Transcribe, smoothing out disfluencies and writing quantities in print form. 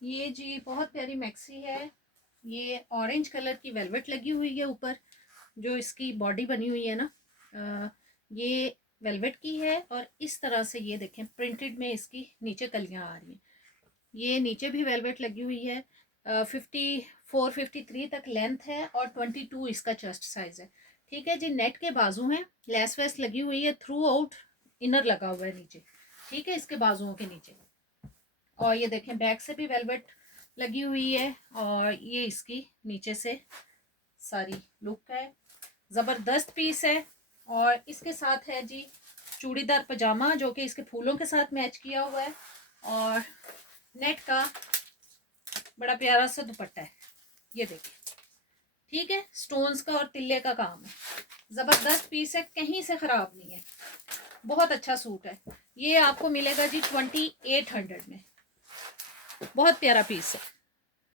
ये जी बहुत प्यारी मैक्सी है। ये ऑरेंज कलर की वेलवेट लगी हुई है ऊपर, जो इसकी बॉडी बनी हुई है ना, ये वेलवेट की है। और इस तरह से ये देखें प्रिंटेड में इसकी नीचे कलियां आ रही हैं। ये नीचे भी वेलवेट लगी हुई है। 54-53 तक लेंथ है और 22 इसका चेस्ट साइज है। ठीक है जी। नेट के बाजू हैं, लेस वेस लगी हुई है, थ्रू आउट इनर लगा हुआ है नीचे। ठीक है, इसके बाजुओं के नीचे। और ये देखें बैक से भी वेलवेट लगी हुई है और ये इसकी नीचे से सारी लुक है। ज़बरदस्त पीस है। और इसके साथ है जी चूड़ीदार पजामा, जो कि इसके फूलों के साथ मैच किया हुआ है। और नेट का बड़ा प्यारा सा दुपट्टा है, ये देखिए। ठीक है, स्टोन्स का और तिल्ले का काम है। ज़बरदस्त पीस है, कहीं से ख़राब नहीं है। बहुत अच्छा सूट है। ये आपको मिलेगा जी 2800 में। बहुत प्यारा पीस है।